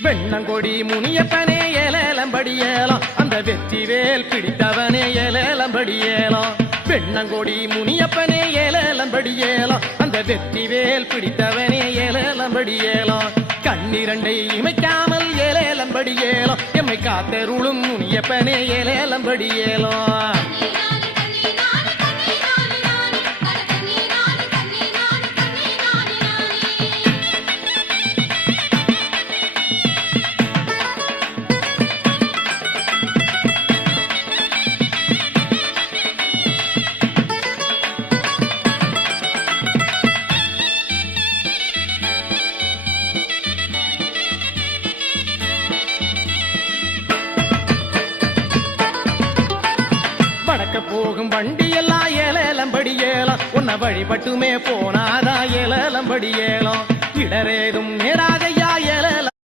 வெண்ணங்கொடி முனியப்பனே ஏலேலம்படி ஏலம் அந்த வெற்றிவேல் பிடித்தவனே ஏலேலம்படி ஏலம் வெண்ணங்கொடி முனியப்பனே ஏலேலம்படி ஏலம் அந்த வெற்றிவேல் பிடித்தவனே ஏலேலம்படி ஏலம் கண்ணிரண்டை இமைக்காமல் ஏலேலம்படி ஏலம் எம்மை காத்தருளும் முனியப்பனே ஏலேலம்படி ஏலம் போகும் வண்டி எல்லாம் ஏலேலம்படி ஏலம் உன்ன வழிபட்டுமே போனாதா ஏலேலம்படி ஏலம் இடரேதும் நேராதையா ஏல